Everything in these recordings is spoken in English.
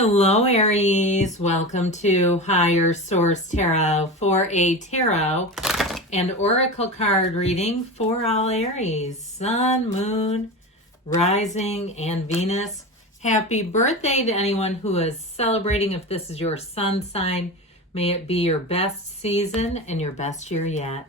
Hello, Aries. Welcome to Higher Source Tarot for a tarot and oracle card reading for all Aries, Sun, Moon, Rising, and Venus. Happy birthday to anyone who is celebrating. If this is your sun sign, may it be your best season and your best year yet.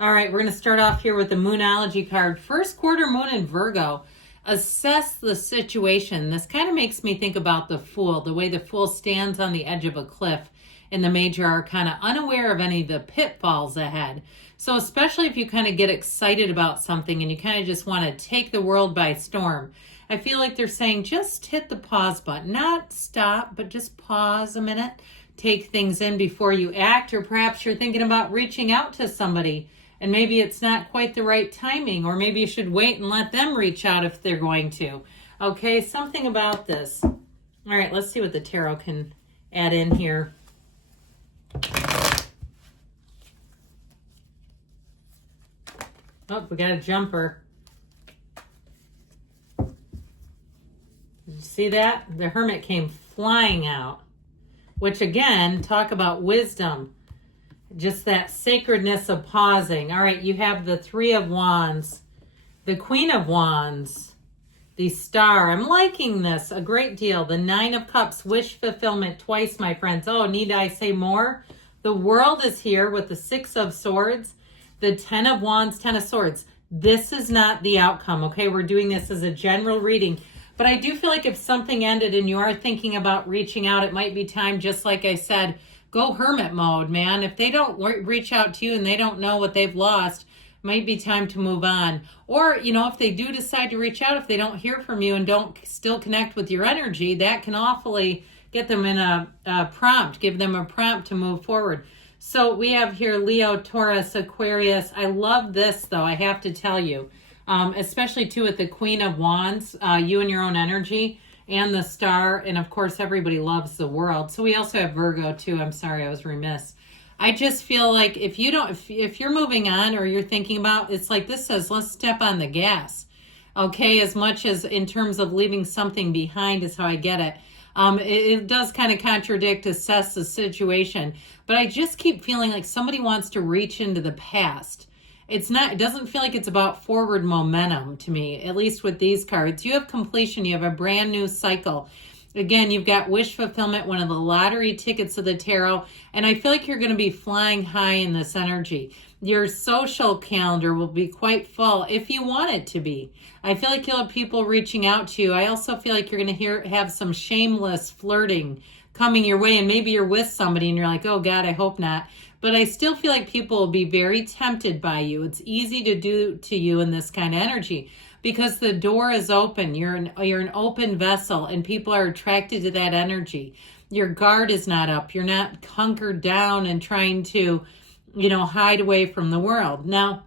All right, we're going to start off here with the Moonology card. First quarter moon in Virgo. Assess the situation. This kind of makes me think about the Fool, the way the Fool stands on the edge of a cliff in the major arcana, unaware of any of the pitfalls ahead. So especially if you kind of get excited about something and you kind of just want to take the world by storm, I feel like they're saying just hit the pause button, not stop, but just pause a minute, take things in before you act, or perhaps you're thinking about reaching out to somebody and maybe it's not quite the right timing, or maybe you should wait and let them reach out if they're going to. Okay, something about this. All right, let's see what the tarot can add in here. Oh, we got a jumper. Did you see that? The Hermit came flying out, which again, talk about wisdom. Just that sacredness of pausing. All right, you have the Three of Wands, the Queen of Wands, the Star. I'm liking this a great deal. The Nine of Cups, wish fulfillment twice, my friends. Oh, need I say more? The World is here with the Six of Swords, the Ten of Wands, Ten of Swords. This is not the outcome, okay? We're doing this as a general reading. But I do feel like if something ended and you are thinking about reaching out, it might be time, just like I said, go hermit mode, man. If they don't reach out to you and they don't know what they've lost, it might be time to move on. Or, you know, if they do decide to reach out, if they don't hear from you and don't still connect with your energy, that can awfully get them in a prompt, give them a prompt to move forward. So we have here Leo, Taurus, Aquarius. I love this, though, I have to tell you, especially, too, with the Queen of Wands, you and your own energy, and the Star, and of course everybody loves the World. So we also have Virgo too. I'm sorry, I was remiss. I just feel like if you're moving on or you're thinking about, it's like this says, let's step on the gas. Okay, as much as in terms of leaving something behind is how I get it. It does kind of contradict, assess the situation, but I just keep feeling like somebody wants to reach into the past. It doesn't feel like it's about forward momentum to me, at least with these cards. You have completion, you have a brand new cycle. Again, you've got wish fulfillment, one of the lottery tickets of the tarot, and I feel like you're going to be flying high in this energy. Your social calendar will be quite full if you want it to be. I feel like you'll have people reaching out to you. I also feel like you're going to have some shameless flirting coming your way, and maybe you're with somebody and you're like, oh God, I hope not. But I still feel like people will be very tempted by you. It's easy to do to you in this kind of energy because the door is open. You're an open vessel and people are attracted to that energy. Your guard is not up. You're not hunkered down and trying to, hide away from the world. Now,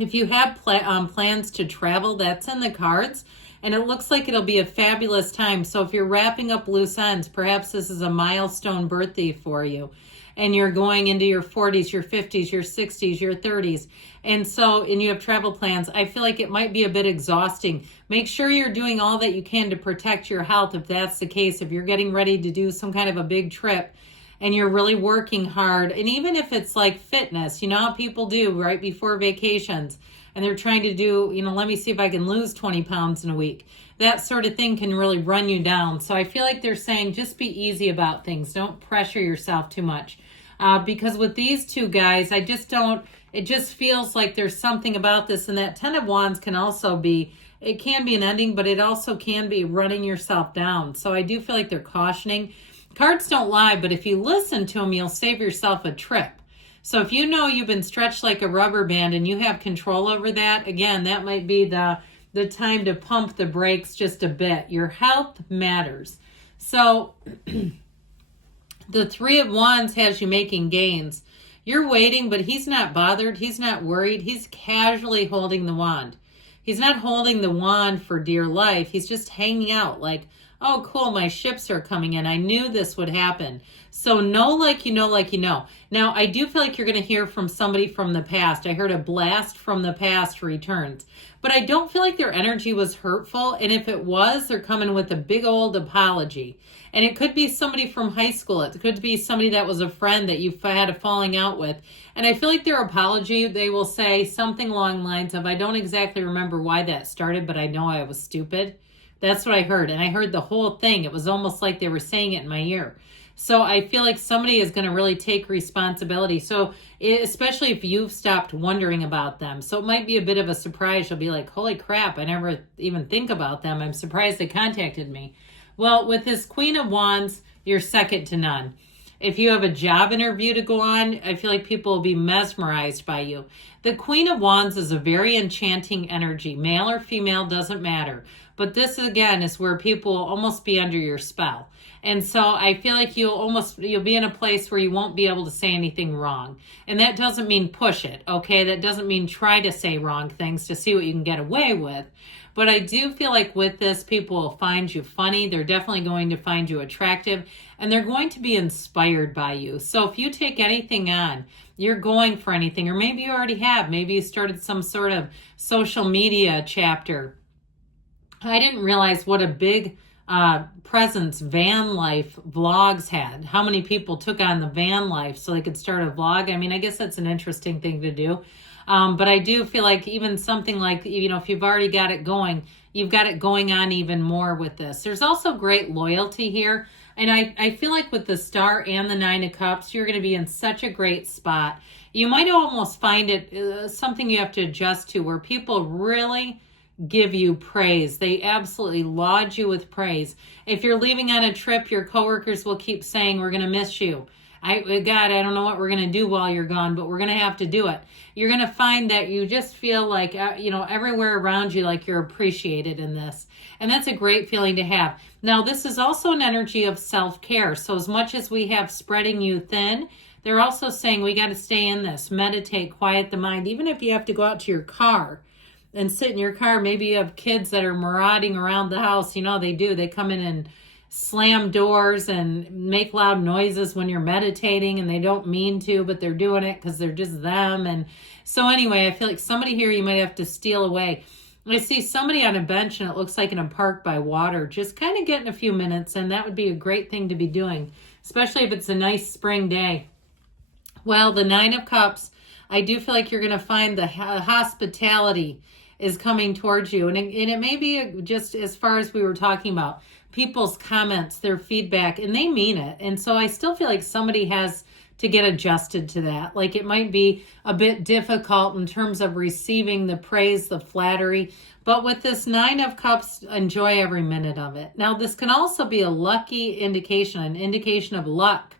if you have plans to travel, that's in the cards. And it looks like it'll be a fabulous time. So if you're wrapping up loose ends, perhaps this is a milestone birthday for you. And you're going into your 40s, your 50s, your 60s, your 30s. And you have travel plans. I feel like it might be a bit exhausting. Make sure you're doing all that you can to protect your health if that's the case. If you're getting ready to do some kind of a big trip and you're really working hard. And even if it's like fitness, you know how people do right before vacations. And they're trying to do, let me see if I can lose 20 pounds in a week. That sort of thing can really run you down. So I feel like they're saying just be easy about things. Don't pressure yourself too much. Because with these two guys, it just feels like there's something about this. And that Ten of Wands can be an ending, but it also can be running yourself down. So I do feel like they're cautioning. Cards don't lie, but if you listen to them, you'll save yourself a trip. So if you know you've been stretched like a rubber band and you have control over that, again, that might be the time to pump the brakes just a bit. Your health matters. So the Three of Wands has you making gains. You're waiting, but he's not bothered. He's not worried. He's casually holding the wand. He's not holding the wand for dear life. He's just hanging out like, oh, cool, my ships are coming in. I knew this would happen. So know like you know, like you know. Now, I do feel like you're going to hear from somebody from the past. I heard a blast from the past returns. But I don't feel like their energy was hurtful. And if it was, they're coming with a big old apology. And it could be somebody from high school. It could be somebody that was a friend that you had a falling out with. And I feel like their apology, they will say something along the lines of, I don't exactly remember why that started, but I know I was stupid. That's what I heard. And I heard the whole thing. It was almost like they were saying it in my ear. So I feel like somebody is going to really take responsibility. So especially if you've stopped wondering about them. So it might be a bit of a surprise. You'll be like, holy crap, I never even think about them. I'm surprised they contacted me. Well, with this Queen of Wands, you're second to none. If you have a job interview to go on, I feel like people will be mesmerized by you. The Queen of Wands is a very enchanting energy. Male or female, doesn't matter. But this, again, is where people will almost be under your spell. And so I feel like you'll be in a place where you won't be able to say anything wrong. And that doesn't mean push it, okay? That doesn't mean try to say wrong things to see what you can get away with. But I do feel like with this, people will find you funny. They're definitely going to find you attractive. And they're going to be inspired by you. So if you take anything on, you're going for anything. Or maybe you already have. Maybe you started some sort of social media chapter. I didn't realize what a big presence van life vlogs had. How many people took on the van life so they could start a vlog. I mean, I guess that's an interesting thing to do. But I do feel like even something like, if you've already got it going, you've got it going on even more with this. There's also great loyalty here. And I feel like with the Star and the Nine of Cups, you're going to be in such a great spot. You might almost find it something you have to adjust to, where people really give you praise. They absolutely laud you with praise. If you're leaving on a trip, your coworkers will keep saying, we're going to miss you. I don't know what we're going to do while you're gone, but we're going to have to do it. You're going to find that you just feel like, everywhere around you, like you're appreciated in this. And that's a great feeling to have. Now, this is also an energy of self-care. So as much as we have spreading you thin, they're also saying we got to stay in this, meditate, quiet the mind. Even if you have to go out to your car and sit in your car, maybe you have kids that are marauding around the house. They do. They come in and slam doors and make loud noises when you're meditating, and they don't mean to, but they're doing it because they're just them. And so anyway, I feel like somebody here you might have to steal away. I see somebody on a bench, and it looks like in a park by water, just kind of getting a few minutes, and that would be a great thing to be doing, especially if it's a nice spring day. Well, the Nine of Cups, I do feel like you're going to find the hospitality is coming towards you. And it may be just as far as we were talking about, people's comments, their feedback, and they mean it. And so I still feel like somebody has to get adjusted to that. Like it might be a bit difficult in terms of receiving the praise, the flattery. But with this Nine of Cups, enjoy every minute of it. Now, this can also be a lucky indication, an indication of luck.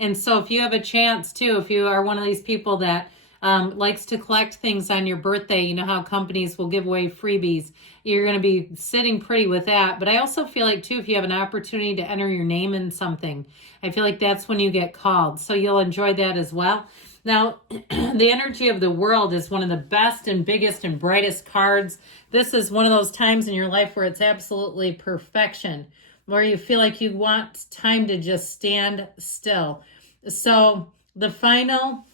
And so if you have a chance too, if you are one of these people that likes to collect things on your birthday, you know how companies will give away freebies, you're going to be sitting pretty with that. But I also feel like too, if you have an opportunity to enter your name in something, I feel like that's when you get called. So you'll enjoy that as well. Now, the energy of the World is one of the best and biggest and brightest cards. This is one of those times in your life where it's absolutely perfection, where you feel like you want time to just stand still. So the final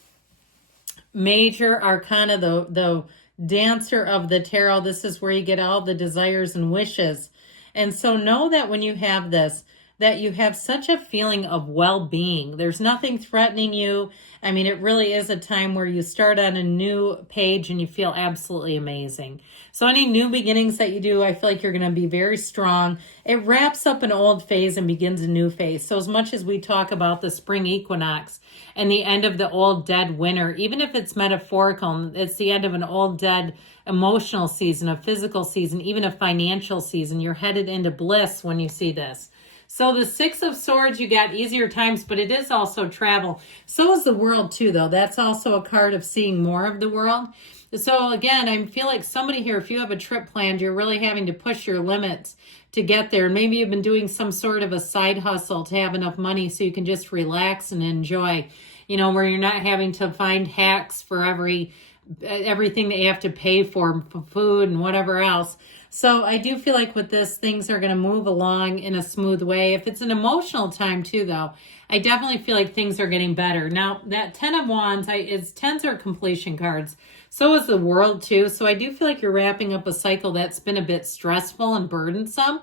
major arcana, the dancer of the tarot, this is where you get all the desires and wishes. And so know that when you have this, that you have such a feeling of well-being. There's nothing threatening you. I mean, it really is a time where you start on a new page and you feel absolutely amazing. So any new beginnings that you do, I feel like you're going to be very strong. It wraps up an old phase and begins a new phase. So as much as we talk about the spring equinox and the end of the old dead winter, even if it's metaphorical, it's the end of an old dead emotional season, a physical season, even a financial season. You're headed into bliss when you see this. So the Six of Swords, you got easier times, but it is also travel. So is the World too, though. That's also a card of seeing more of the world. So again, I feel like somebody here, if you have a trip planned, you're really having to push your limits to get there. Maybe you've been doing some sort of a side hustle to have enough money so you can just relax and enjoy, where you're not having to find hacks for everything that you have to pay for food and whatever else. So I do feel like with this, things are going to move along in a smooth way. If it's an emotional time too, though, I definitely feel like things are getting better. Now, that 10 of Wands, tens are completion cards. So is the World too. So I do feel like you're wrapping up a cycle that's been a bit stressful and burdensome.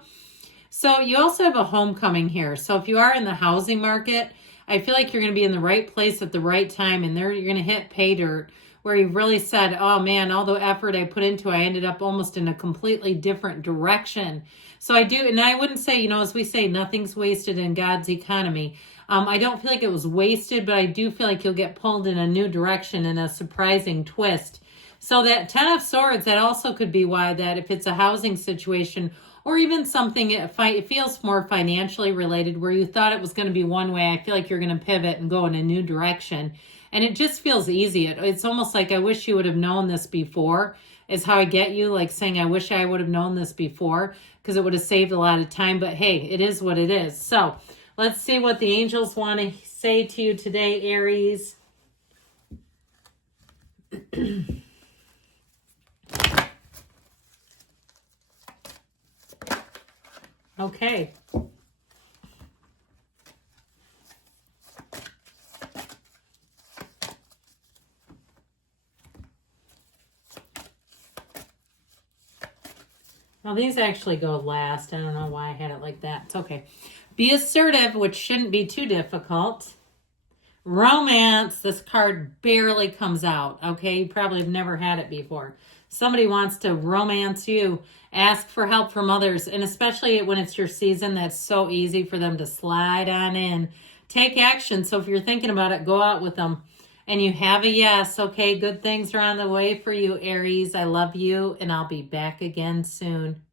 So you also have a homecoming here. So if you are in the housing market, I feel like you're going to be in the right place at the right time, and there you're going to hit pay dirt, where you've really said, oh man, all the effort I put into, I ended up almost in a completely different direction. So I do, and I wouldn't say, as we say, nothing's wasted in God's economy. I don't feel like it was wasted, but I do feel like you'll get pulled in a new direction in a surprising twist. So that 10 of Swords, that also could be why that if it's a housing situation or even something, it feels more financially related where you thought it was going to be one way. I feel like you're going to pivot and go in a new direction. And it just feels easy. It's almost like I wish you would have known this before is how I get you, like saying I wish I would have known this before because it would have saved a lot of time. But hey, it is what it is. So let's see what the angels want to say to you today, Aries. Okay. Well, these actually go last. I don't know why I had it like that. It's okay. Be assertive, which shouldn't be too difficult. Romance, this card barely comes out, okay? You probably have never had it before. Somebody wants to romance you, ask for help from others, and especially when it's your season, that's so easy for them to slide on in. Take action. So if you're thinking about it, go out with them. And you have a yes. Okay, good things are on the way for you, Aries. I love you, and I'll be back again soon.